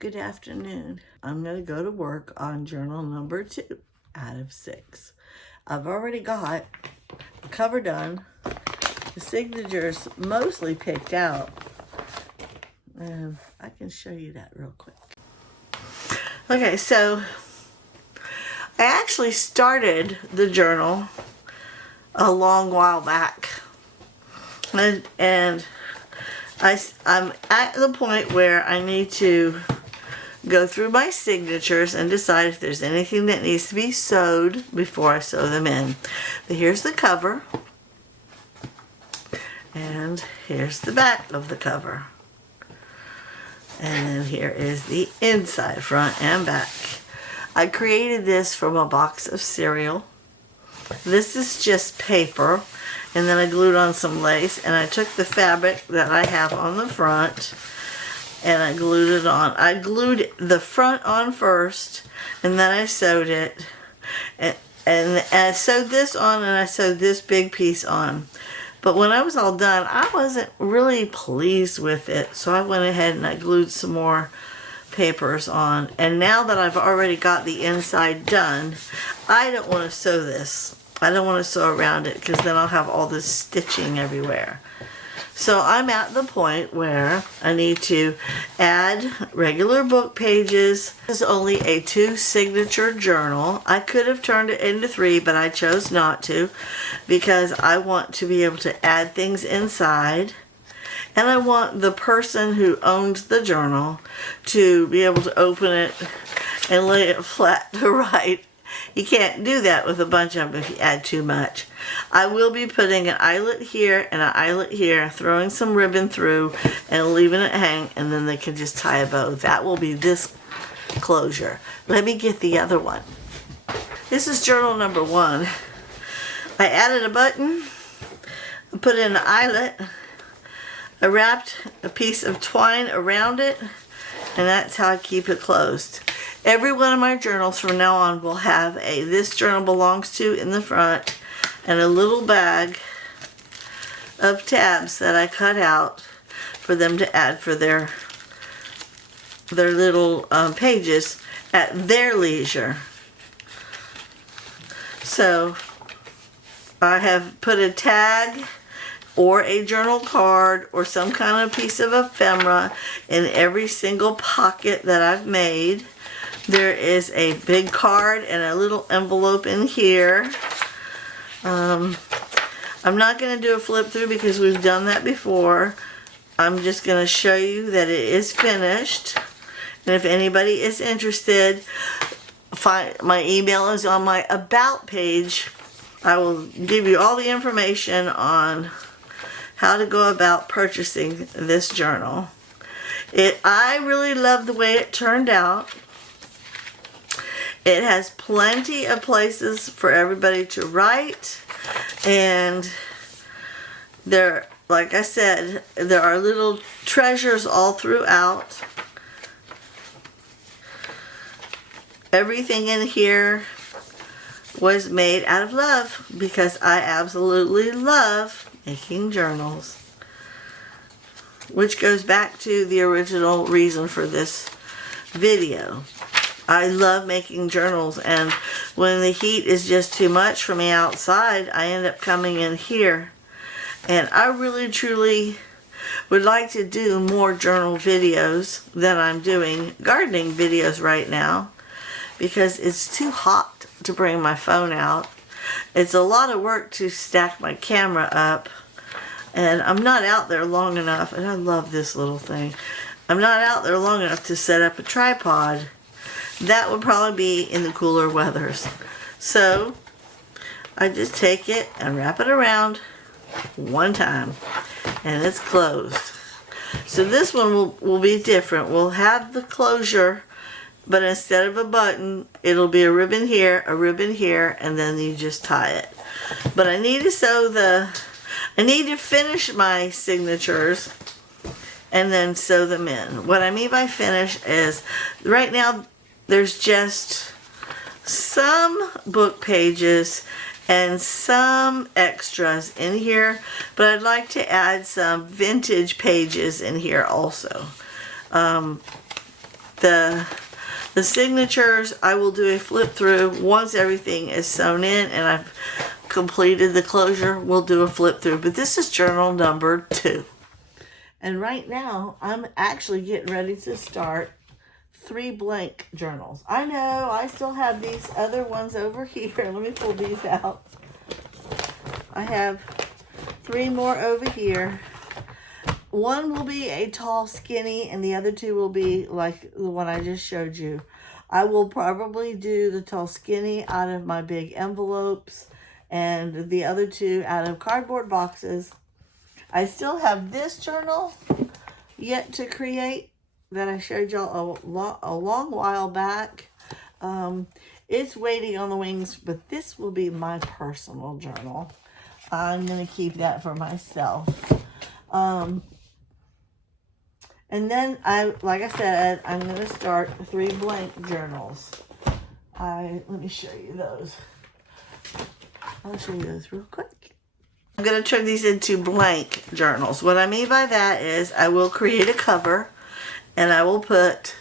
Good afternoon. I'm going to go to work on journal number 2 out of 6. I've already got the cover done, the signatures mostly picked out, and I can show you that real quick. Okay, so I actually started the journal a long while back, and I'm at the point where I need to go through my signatures and decide if there's anything that needs to be sewed before I sew them in. But here's the cover, and here's the back of the cover, and then here is the inside, front and back. I created this from a box of cereal. This is just paper, and then I glued on some lace, and I took the fabric that I have on the front and I glued it on. I glued the front on first, and then I sewed it, and I sewed this on, and I sewed this big piece on. But when I was all done, I wasn't really pleased with it, so I went ahead and I glued some more papers on. And now that I've already got the inside done, I don't want to sew this. I don't want to sew around it, because then I'll have all this stitching everywhere. So I'm at the point where I need to add regular book pages. This is only a 2 signature journal. I could have turned it into 3, but I chose not to, because I want to be able to add things inside. And I want the person who owns the journal to be able to open it and lay it flat to write. You can't do that with a bunch of them if you add too much. I will be putting an eyelet here and an eyelet here, throwing some ribbon through and leaving it hang, and then they can just tie a bow. That will be this closure. Let me get the other one. This is journal number 1. I added a button, I put in an eyelet, I wrapped a piece of twine around it, and that's how I keep it closed. Every one of my journals from now on will have a "this journal belongs to" in the front, and a little bag of tabs that I cut out for them to add for their little pages at their leisure. So I have put a tag or a journal card or some kind of piece of ephemera in every single pocket that I've made. There is a big card and a little envelope in here. I'm not going to do a flip through because we've done that before. I'm just going to show you that it is finished. And if anybody is interested, my email is on my About page. I will give you all the information on how to go about purchasing this journal. I really love the way it turned out. It has plenty of places for everybody to write, and there, like I said, there are little treasures all throughout. Everything in here was made out of love, because I absolutely love making journals, which goes back to the original reason for this video. I love making journals, and when the heat is just too much for me outside, I end up coming in here. And I really truly would like to do more journal videos than I'm doing gardening videos right now, because it's too hot to bring my phone out. It's a lot of work to stack my camera up, and I'm not out there long enough, and I love this little thing. I'm not out there long enough to set up a tripod. That would probably be in the cooler weathers. So I just take it and wrap it around one time, and it's closed. So this one will be different. We'll have the closure, but instead of a button, it'll be a ribbon here, and then you just tie it. But I need to finish my signatures and then sew them in. What I mean by finish is, right now there's just some book pages and some extras in here, but I'd like to add some vintage pages in here also. the signatures, I will do a flip through. Once everything is sewn in and I've completed the closure, we'll do a flip through. But this is journal number 2. And right now, I'm actually getting ready to start 3 blank journals. I know, I still have these other ones over here. Let me pull these out. I have 3 more over here. One will be a tall skinny and the other 2 will be like the one I just showed you. I will probably do the tall skinny out of my big envelopes and the other 2 out of cardboard boxes. I still have this journal yet to create that I showed y'all a long while back. It's waiting on the wings, but this will be my personal journal. I'm going to keep that for myself. And then like I said, I'm going to start 3 blank journals. Let me show you those. I'll show you those real quick. I'm going to turn these into blank journals. What I mean by that is I will create a cover and I will put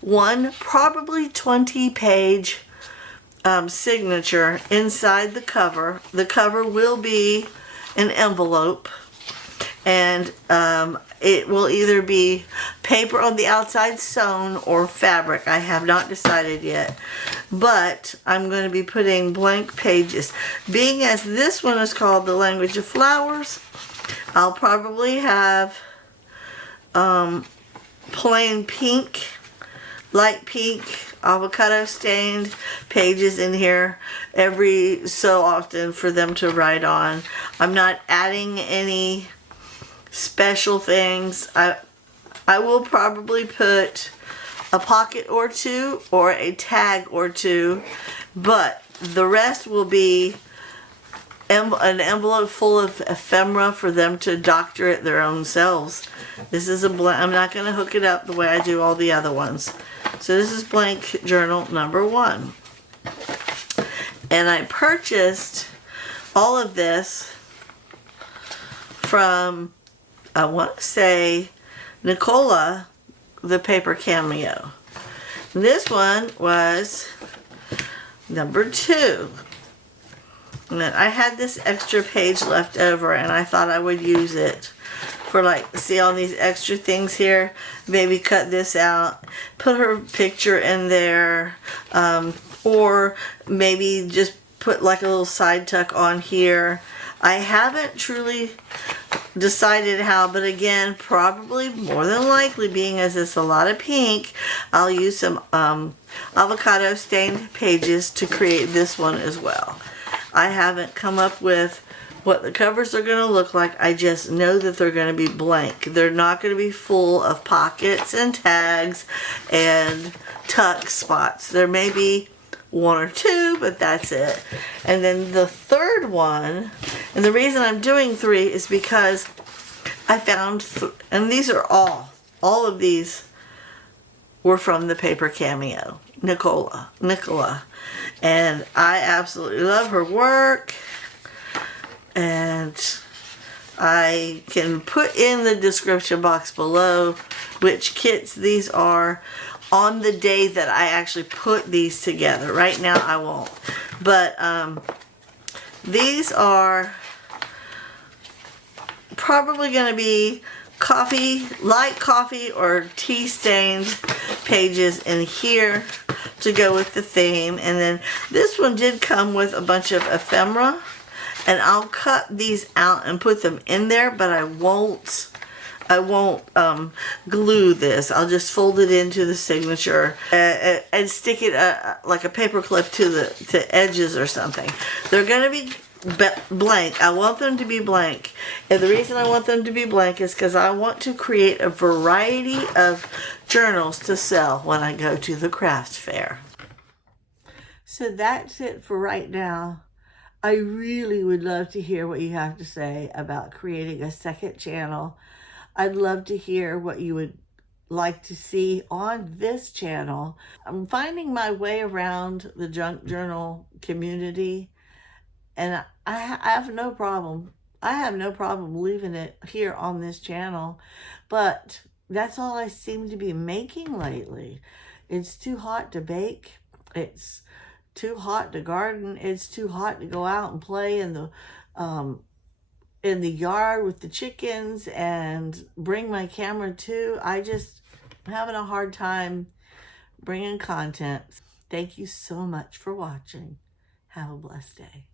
one probably 20-page signature inside the cover. The cover will be an envelope, and it will either be paper on the outside sewn or fabric. I have not decided yet, but I'm going to be putting blank pages. Being as this one is called The Language of Flowers, I'll probably have plain pink, light pink, avocado stained pages in here every so often for them to write on. I'm not adding any special things. I will probably put a pocket or 2 or a tag or 2, but the rest will be an envelope full of ephemera for them to doctor it their own selves. This is I'm not going to hook it up the way I do all the other ones. So this is blank journal number 1. And I purchased all of this from, I want to say, Nicola, the paper cameo. This one was number 2. And then I had this extra page left over and I thought I would use it for, like, see all these extra things here, maybe cut this out, put her picture in there, or maybe just put like a little side tuck on here. I haven't truly decided how, but again, probably more than likely, being as it's a lot of pink, I'll use some avocado stained pages to create this one as well. I haven't come up with what the covers are going to look like. I just know that they're going to be blank. They're not going to be full of pockets and tags and tuck spots. There may be 1 or 2, but that's it. And then the third one, and the reason I'm doing 3 is because I found, and these are all of these were from the paper cameo, Nicola. And I absolutely love her work. And I can put in the description box below which kits these are on the day that I actually put these together. Right now I won't. But these are probably going to be light coffee or tea stained pages in here to go with the theme. And then this one did come with a bunch of ephemera, and I'll cut these out and put them in there, but I won't glue this. I'll just fold it into the signature and stick it like a paper clip to the edges or something. They're going to be blank. I want them to be blank. And the reason I want them to be blank is because I want to create a variety of journals to sell when I go to the craft fair. So that's it for right now. I really would love to hear what you have to say about creating a second channel. I'd love to hear what you would like to see on this channel. I'm finding my way around the junk journal community, and I have no problem. I have no problem leaving it here on this channel, but that's all I seem to be making lately. It's too hot to bake. It's too hot to garden. It's too hot to go out and play um, in the yard with the chickens and bring my camera too. I just am having a hard time bringing content. Thank you so much for watching. Have a blessed day.